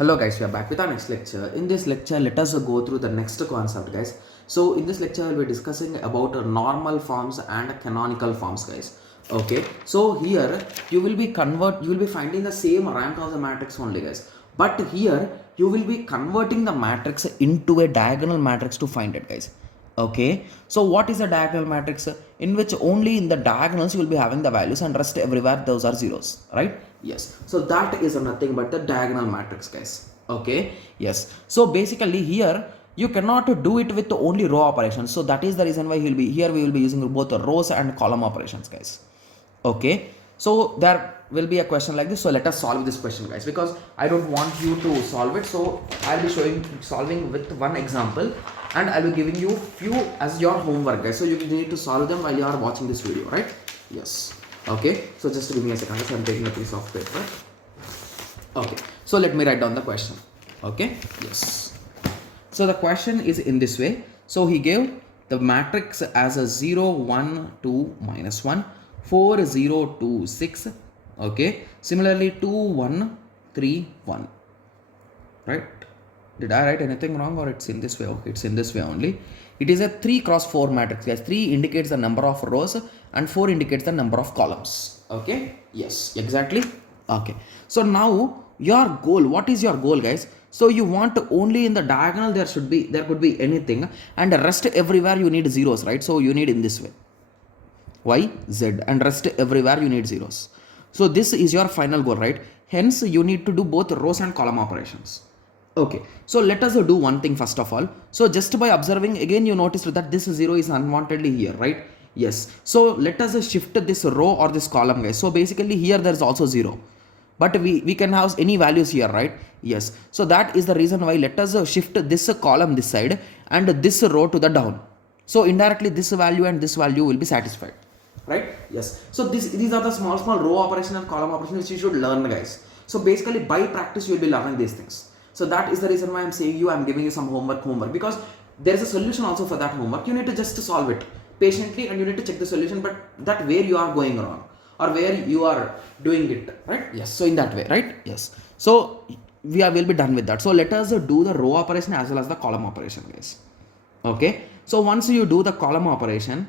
Hello guys, we are back with our next lecture. In this lecture, let us go through the next concept guys. So in this lecture, we'll be discussing about normal forms and canonical forms guys. Okay, so here you will be finding the same rank of the matrix only guys. But here you will be converting the matrix into a diagonal matrix to find it guys. Okay, so what is a diagonal matrix? In which only in the diagonals you will be having the values and rest everywhere those are zeros, right? Yes, so that is nothing but the diagonal matrix guys. Okay, yes, so basically here you cannot do it with only row operations, so that is the reason why we will be using both the rows and column operations guys. Okay, so there will be a question like this, so let us solve this question guys, because I don't want you to solve it, so I'll be solving with one example and I'll be giving you few as your homework guys, so you need to solve them while you are watching this video, right? Yes. Okay, so just give me a second, so I'm taking a piece of paper. Okay, so let me write down the question. Okay, yes, so the question is in this way. So he gave the matrix as a 0 1 2 minus 1 4 0 2 6. Okay, similarly 2 1 3 1, right? Did I write anything wrong or it's in this way? Okay, it's in this way only. It is a 3 cross 4 matrix guys. 3 indicates the number of rows and 4 indicates the number of columns. Okay, yes, exactly. Okay, so now your goal, what is your goal guys? So you want only in the diagonal there could be anything, and the rest everywhere you need zeros, right? So you need in this way y z, and rest everywhere you need zeros. So this is your final goal, right? Hence you need to do both rows and column operations. Okay, so let us do one thing first of all. So just by observing again you noticed that this 0 is unwantedly here, right? Yes, so let us shift this row or this column guys. So basically here there is also 0, but we can have any values here, right? Yes, so that is the reason why let us shift this column this side and this row to the down. So indirectly this value and this value will be satisfied, right? Yes, so these are the small row operation and column operation which you should learn guys. So basically by practice you will be learning these things. So that is the reason why I'm giving you some homework, because there is a solution also for that homework. You need to just solve it patiently and you need to check the solution, but that where you are going wrong or where you are doing it right. Yes, so in that way, right? Yes, so will be done with that. So let us do the row operation as well as the column operation guys. Okay, so once you do the column operation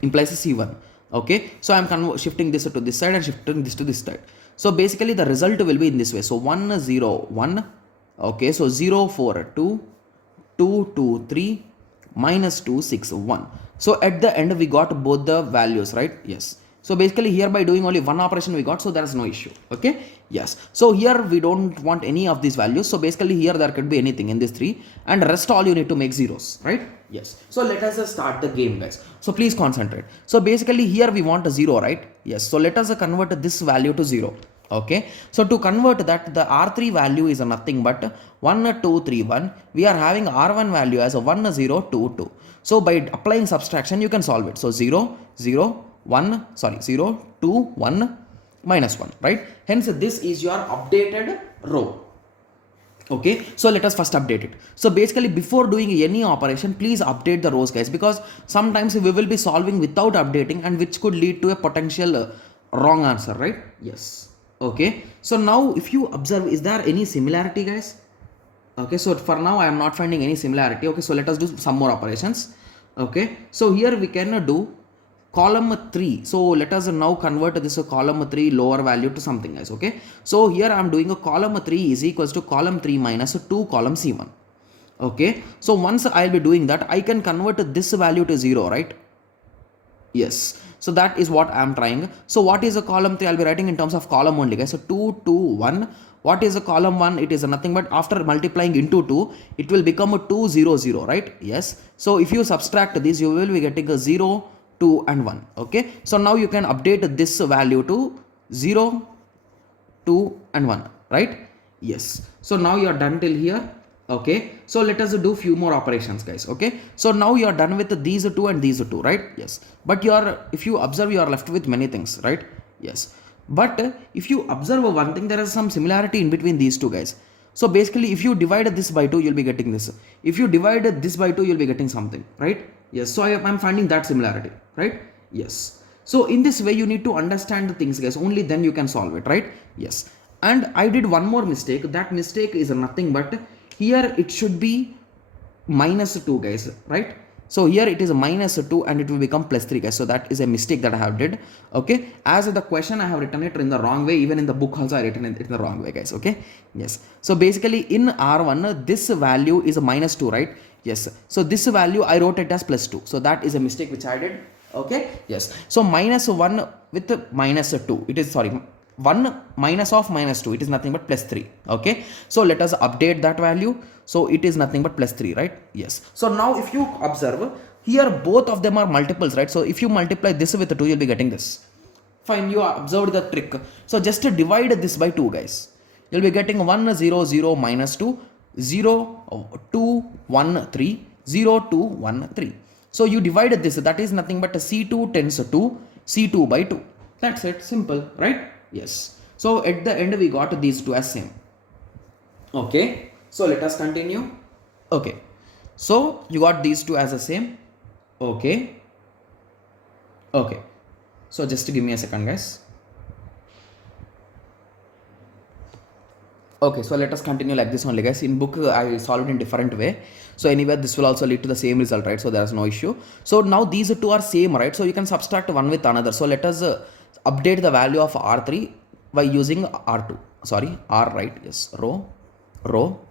implies a C1. Okay, so I'm shifting this to this side and shifting this to this side. So basically the result will be in this way. So 1 0 1. Okay, so 0 4 2 2 2 3 minus 2 6 1. So at the end we got both the values, right? Yes, so basically here by doing only one operation we got, so there is no issue. Okay, yes, so here we don't want any of these values, so basically here there could be anything in this 3 and rest all you need to make zeros, right? Yes, so let us start the game guys, so please concentrate. So basically here we want a 0, right? Yes, so let us convert this value to 0. Okay, so to convert that, the R3 value is nothing but 1 2 3 1. We are having R1 value as a 1 0 2 2. So by applying subtraction you can solve it. So 0 0 1 0 2 1 minus 1, right? Hence this is your updated row. Okay, so let us first update it. So basically before doing any operation please update the rows guys, because sometimes we will be solving without updating and which could lead to a potential wrong answer, right? Yes. Okay, so now if you observe, is there any similarity guys? Okay, so for now I am not finding any similarity. Okay, so let us do some more operations. Okay, so here we can do column 3. So let us now convert this column 3 lower value to something guys. Okay, so here I am doing a column 3 is equals to column 3 minus 2 column C1. Okay, so once I will be doing that I can convert this value to 0, right? Yes, so that is what I am trying. So what is a column 3? I'll be writing in terms of column only guys. So 2 2 1. What is a column 1? It is nothing but after multiplying into 2 it will become a 2 0 0, right? Yes, so if you subtract this you will be getting a 0 2 and 1. Okay, so now you can update this value to 0 2 and 1, right? Yes, so now you are done till here. Okay, so let us do few more operations guys. Okay, so now you are done with these two and these two, right? Yes, but if you observe you are left with many things, right? Yes, but if you observe one thing, there is some similarity in between these two guys. So basically if you divide this by 2 you'll be getting this, if you divide this by 2 you'll be getting something, right? Yes, so I'm finding that similarity, right? Yes, so in this way you need to understand the things guys, only then you can solve it, right? Yes, and I did one more mistake. That mistake is nothing but here it should be minus 2 guys, right? So here it is minus 2 and it will become plus 3 guys. So that is a mistake that I have did. Okay, as the question I have written it in the wrong way. Even in the book also I written it in the wrong way guys. Okay, yes. So basically in R1 this value is a minus 2, right? Yes. So this value I wrote it as plus 2. So that is a mistake which I did. Okay, yes. So minus 1 with minus 2, it is, sorry, 1 minus of minus 2, it is nothing but plus 3. Okay, so let us update that value. So it is nothing but plus 3, right? Yes. So now if you observe here, both of them are multiples, right? So if you multiply this with 2, you'll be getting this. Fine, you observed the trick. So just divide this by 2 guys. You'll be getting 1 0 0 minus 2 0 2 1 3 0 2 1 3. So you divided this, that is nothing but C2 tends to C2 by 2. That's it, simple, right? Yes. So at the end we got these two as same. Okay, so let us continue. Okay, so you got these two as the same. Okay, okay, so just give me a second guys. Okay, so let us continue like this only guys. In book I solved in different way. So anyway this will also lead to the same result, right? So there is no issue. So now these two are same, right? So you can subtract one with another. So let us update the value of R3 by using R2. Sorry, R, right? Yes, row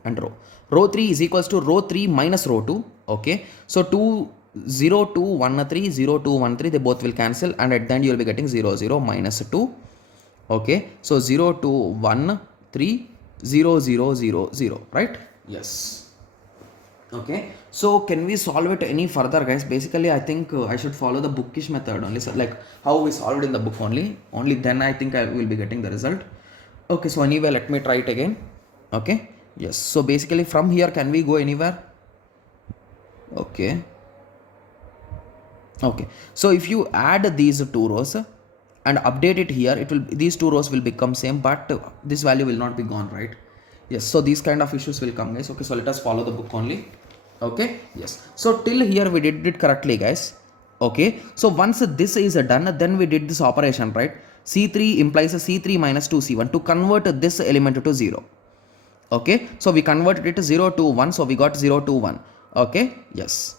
and row. Row 3 is equals to row 3 minus row 2. Okay, so 2 0 2 1 3 0 2 1 3, they both will cancel, and at the end you will be getting 0 0 minus 2. Okay, so 0 2 1 3 0 0 0 0, right? Yes. Okay, so can we solve it any further guys? Basically I think I should follow the bookish method only, so like how we solved in the book only then I think I will be getting the result. Okay, so anyway let me try it again. Okay, yes, so basically from here can we go anywhere? Okay, okay, so if you add these two rows and update it here, it will, these two rows will become same, but this value will not be gone, right? Yes, so these kind of issues will come guys. Okay, so let us follow the book only. Okay, yes, so till here we did it correctly guys. Okay, so once this is done, then we did this operation, right? C3 implies a C3 minus 2C1 to convert this element to 0. Okay, so we converted it to 0 to 1, so we got 0 to 1. Okay, yes.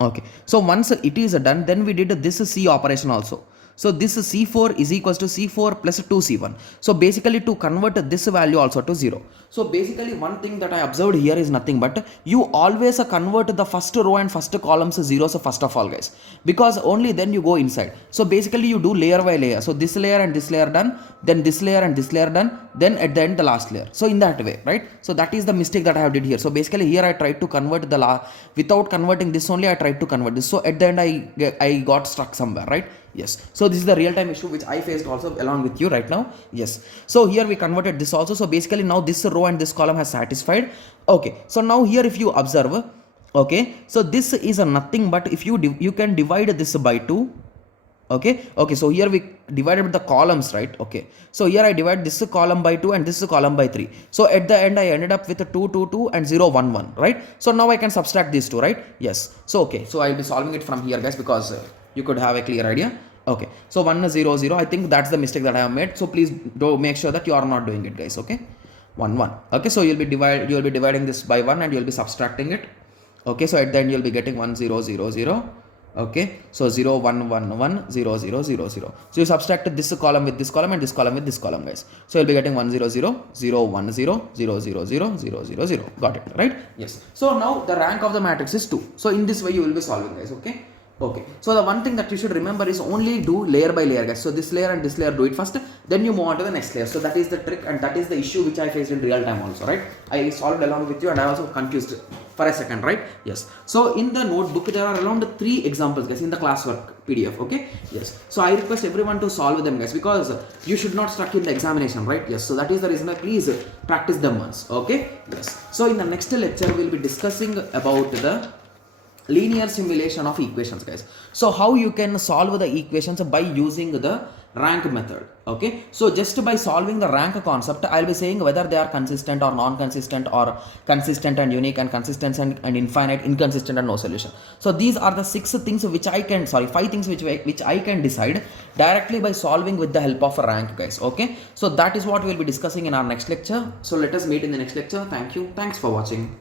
Okay, so once it is done, then we did this C operation also. So this C4 is equals to C4 plus 2C1. So basically to convert this value also to 0. So basically one thing that I observed here is nothing but you always convert the first row and first columns zeros first of all guys, because only then you go inside. So basically you do layer by layer. So this layer and this layer done, then this layer and this layer done, then at the end the last layer. So in that way, right? So that is the mistake that I have did here. So basically here I tried to convert the without converting this only, I tried to convert this. So at the end I got stuck somewhere, right? Yes, so this is the real time issue which I faced also along with you right now. Yes, so here we converted this also. So basically now this row and this column has satisfied. Okay, so now here if you observe, okay, so this is a nothing but if you you can divide this by 2. Okay, okay, so here we divided the columns, right? Okay, so here I divide this column by 2 and this column by 3. So at the end I ended up with 2 2 2 and 0 1 1, right? So now I can subtract these two, right? Yes, so okay, so I'll be solving it from here guys, because you could have a clear idea. Okay, so 1 0 0, I think that's the mistake that I have made. So please do make sure that you are not doing it guys. Okay, 1 1. Okay, so you'll be dividing this by 1 and you'll be subtracting it. Okay, so at the end you'll be getting 1 0 0 0. Okay, so 0 1 1 1 0 0 0 0. So you subtracted this column with this column and this column with this column guys. So you'll be getting 1 0 0 0 1 0 0 0 0 0 0 0. Got it, right? Yes. So now the rank of the matrix is 2. So in this way you will be solving guys. Okay. Okay, so the one thing that you should remember is only do layer by layer guys. So this layer and this layer do it first, then you move on to the next layer. So that is the trick and that is the issue which I faced in real time also, right? I solved along with you and I also confused for a second, right? Yes. So in the notebook there are around 3 examples guys in the classwork PDF. Okay, yes. So I request everyone to solve them guys, because you should not stuck in the examination, right? Yes, so that is the reason. Please practice them once. Okay, yes. So in the next lecture we will be discussing about the linear simulation of equations guys. So how you can solve the equations by using the rank method. Okay, so just by solving the rank concept, I'll be saying whether they are consistent or non-consistent, or consistent and unique, and consistent and infinite, inconsistent and no solution. So these are the five things which I can decide directly by solving with the help of a rank, guys. Okay, so that is what we'll be discussing in our next lecture. So let us meet in the next lecture. Thank you. Thanks for watching.